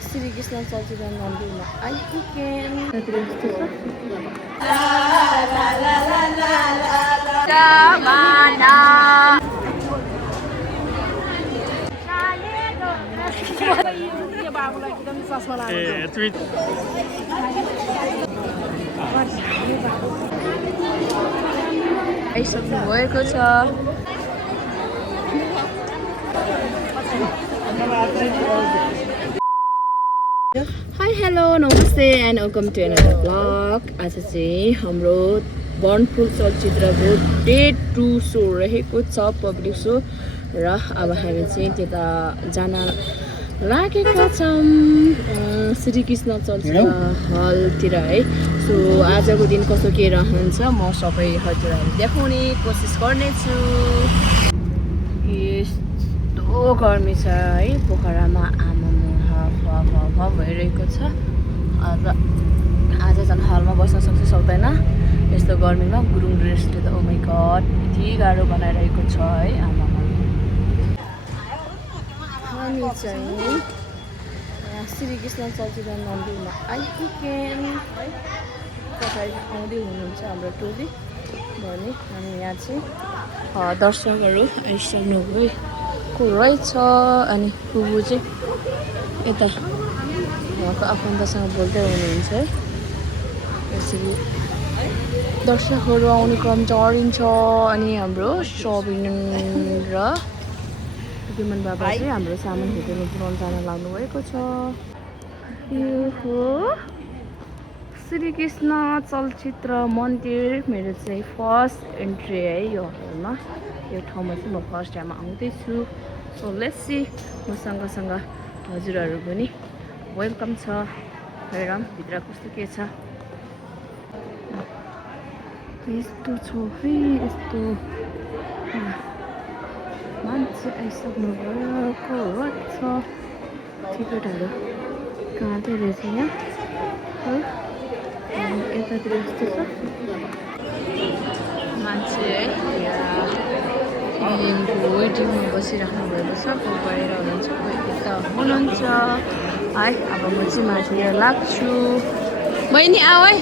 श्रीकृष्ण चलचित्र मन्दिरमा आइपुगेँ। आइसक्नु भएको छ। हाई हेलो नमस्ते and welcome to another blog. आज चाहिँ हाम्रो बर्नफुल चलचित्रको डे 2 सो रहेको छ, पब्लिक सो। र अब हामी चाहिँ त्यता जान लागेका छौँ श्रीकृष्ण चलचित्र हलतिर है। सो आजको दिन कस्तो के रहन्छ म सबै हजुरहरू देखाउने कोसिस गर्नेछु। यस्तो गर्मी छ है पोखरामा, आमा भइरहेको छ। आज झन् हलमा बस्न सक्छ सक्दैन यस्तो गर्मीमा। गुरुङ ड्रेसले त ओ माई गड यति गाह्रो बनाइरहेको छ है। आमा हामी चाहिँ श्रीकृष्ण चलचित्र मन्दिरमा आइपुग्यौँ है। पछाडि आउँदै हुनुहुन्छ हाम्रो टोली भने हामी यहाँ चाहिँ दर्शकहरू आइसक्नु भएको रहेछ। अनि बुबु चाहिँ यता उहाँको आफन्तसँग बोल्दै हुनुहुन्छ है। यसरी दर्शकहरू आउने क्रम चढिन्छ। अनि हाम्रो सबिन र विमन बाबा चाहिँ हाम्रो सामान हेर्नु पुऱ्याउन जान लाग्नुभएको छ। यो हो श्रीकृष्ण चलचित्र मन्दिर। मेरो चाहिँ फर्स्ट एन्ट्री है यो हलमा। यो ठाउँमा चाहिँ म फर्स्ट टाइम आउँदैछु। सो लेट्स सी मसँगसँग हजुरहरू पनि वेलकम छ। हेरौँ भित्र कस्तो के छ। यस्तो छ है, यस्तो मान्छे आइसक्नु भएको छ। टिकटहरू काट्दै रहेछ यहाँ है। यतातिर यस्तो छ मान्छे है। वेटिङमा बसिराख्नु भएको छ। को गरेर हुनुहुन्छ, कोही यता हुनुहुन्छ है। अब म चाहिँ माथितिर लाग्छु। बहिनी आऊ है।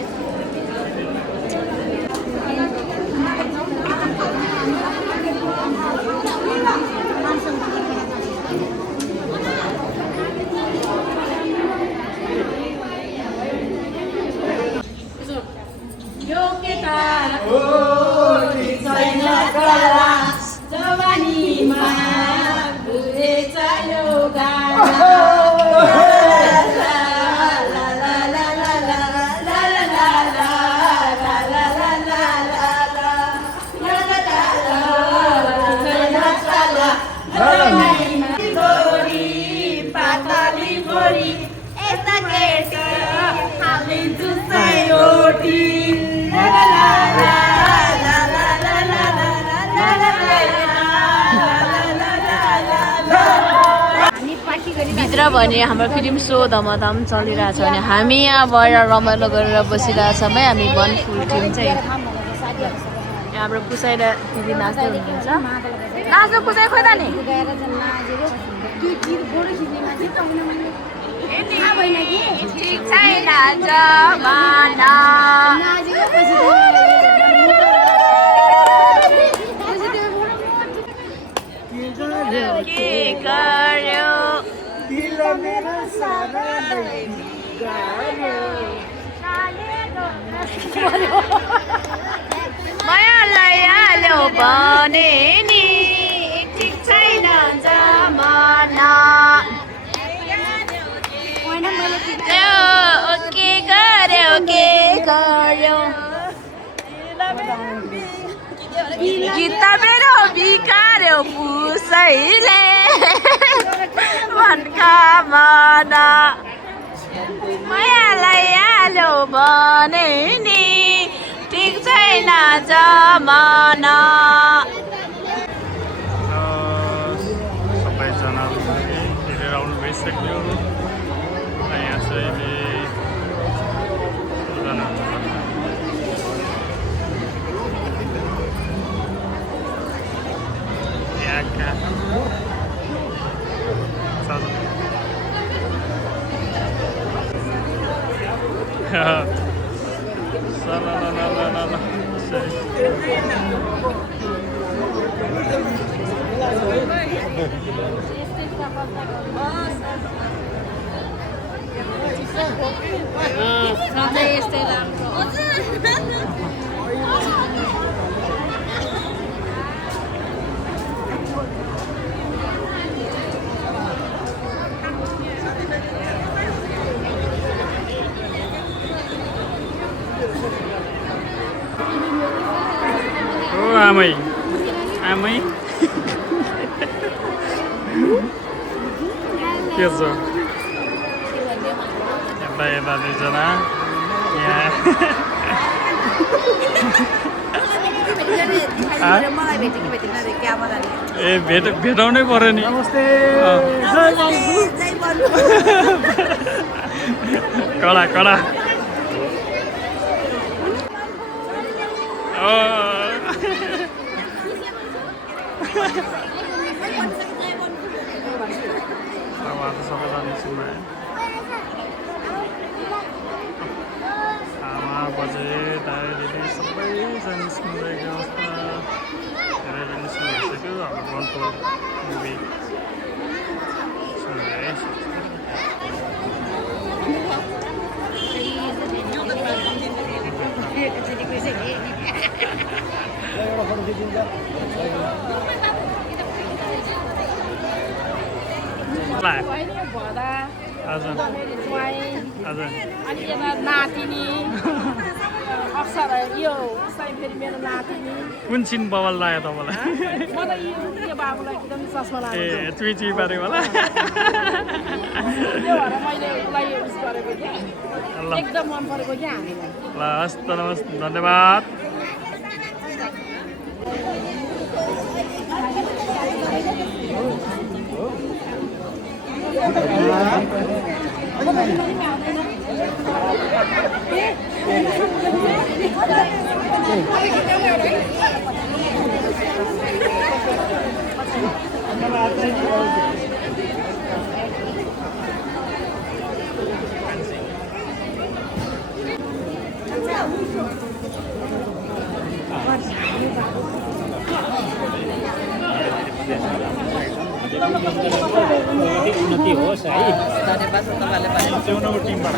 भित्र भने हाम्रो फिल्म सो धमाधम चलिरहेछ भने हामी यहाँ बाहिर रमाइलो गरेर बसिरहेछौँ है। हामी बर्नफुल टिम चाहिँ यहाँ हाम्रो कुसाइ र दिदी नाच्दै हुनुहुन्छ। नाच्नु कुसाइ खोइ त नि ठिक छैन जमाना। के गर्यो मायालाई हाल्यो भने नि ठिक छैन जमाना। के गर्यो गीत मेरो बिगार्यो पुसैले मनका मना। मायालाई हाल्यो भने नि ठिक छैन जमाना। सबैजनाले हेरेर आउनु भइसक्यो। यहाँ चाहिँ आमै आमै के छ यता दुईजना यहाँ ए भेटाउनै पर्यो नि कडा कडा सबैजना निस्किनु आमा बजे दाइ दिदी सबैजना निस्किनुभएको अवस्था धेरैजना निस्किनु भइसक्यो हाम्रो मनको मुभी कुन चिन बबल लाग्यो तपाईँलाई ए चुई चुई पारेको होला ल हस् त नमस्ते धन्यवाद उन्नति होस् है धन्यवाद तपाईँले टिमबाट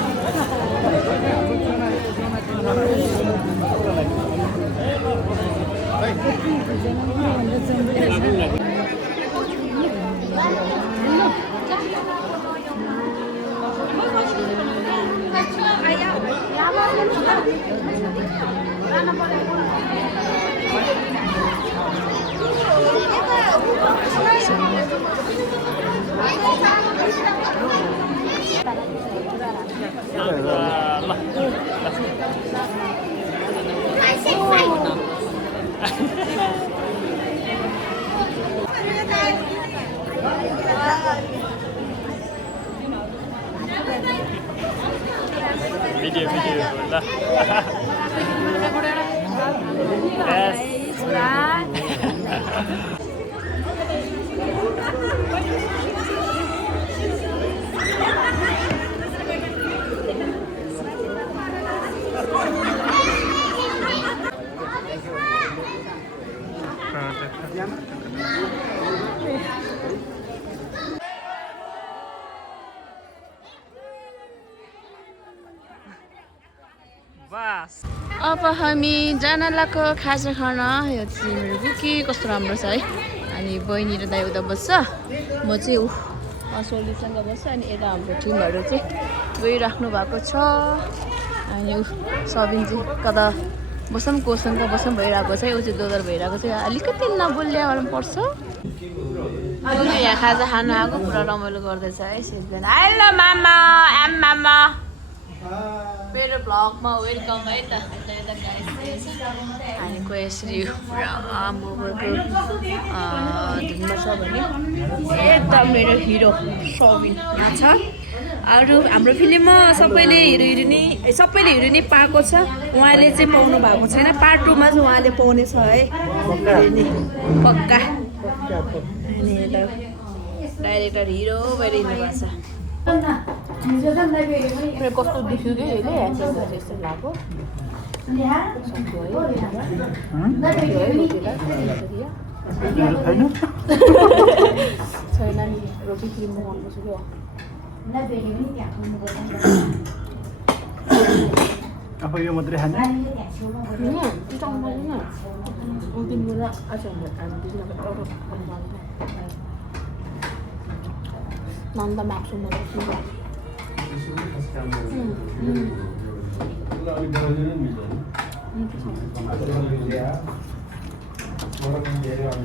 Video lah. अब हामी जान लाग्यो खाजा खान यो चाहिँ मेरो बुकी कस्तो राम्रो छ है अनि बहिनी र दाइ उता बस्छ म चाहिँ सोल्डीसँग बस्छु अनि यता हाम्रो टिमहरू चाहिँ गइराख्नु भएको छ अनि सबिन चाहिँ कता बसौँ कोसँग बसौँ भइरहेको छ ऊ चाहिँ दोदर भइरहेको छ अलिकति नबोल्ने पर्छ यहाँ खाजा खान आएको पुरा रमाइलो गर्दैछ है सबैजना हेलो मामा एम मामा मेरो भ्लगमा वेलकम है त अनि को यसरी पुरा मोबाइलको धुनमा छ भने एकदम मेरो हिरो सबिन छ अरू हाम्रो फिल्ममा सबैले हिरोइनी पाएको छ उहाँले चाहिँ पाउनु भएको छैन पार्ट 2 मा चाहिँ उहाँले पाउनेछ है पक्का अनि यता डाइरेक्टर हिरो भएर हिँड्नु भएको छ कस्तो दुख्यो कि अहिले एक्सर्साइज जस्तो लाग्यो छैन नि रोटी क्रिम बनाउनुपर्छ क्या अब यो मात्रै खाने नन्द माग्छु म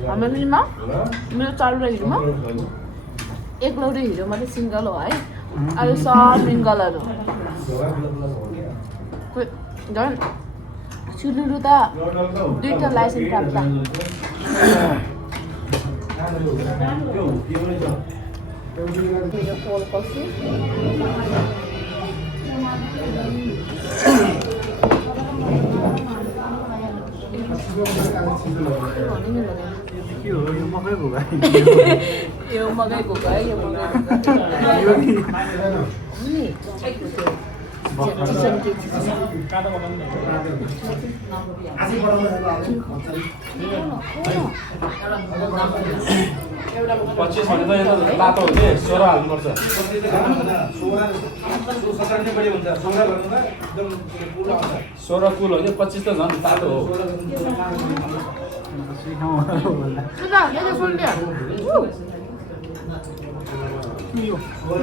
हाम्रो निमा मेरो चारवटा हिरोमा एक लौटे हिरो मात्रै सिङ्गल हो है अरू सब सिङ्गलहरू झन् सुलुलु त 2टा लाइसेन्स प्राप्त कोल कफी के हो यो मकैको भाइ यो मकैको भयो यो पच्चिस भने त यो त तातो हो कि 16 हाल्नुपर्छ 16 कुल हो कि 25 त झन् तातो हो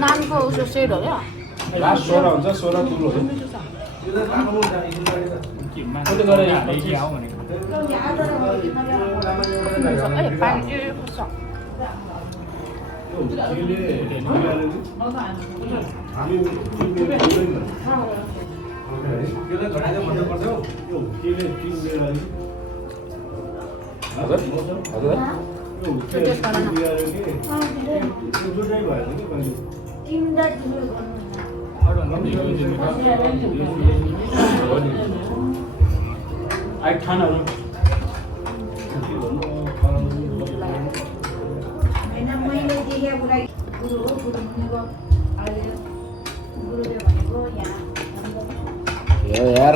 नानको उसो सेट हो क्या लास्ट 16 हुन्छ 16 कुल हो कति गरे यहाँ 25 पानी खानाहरू यार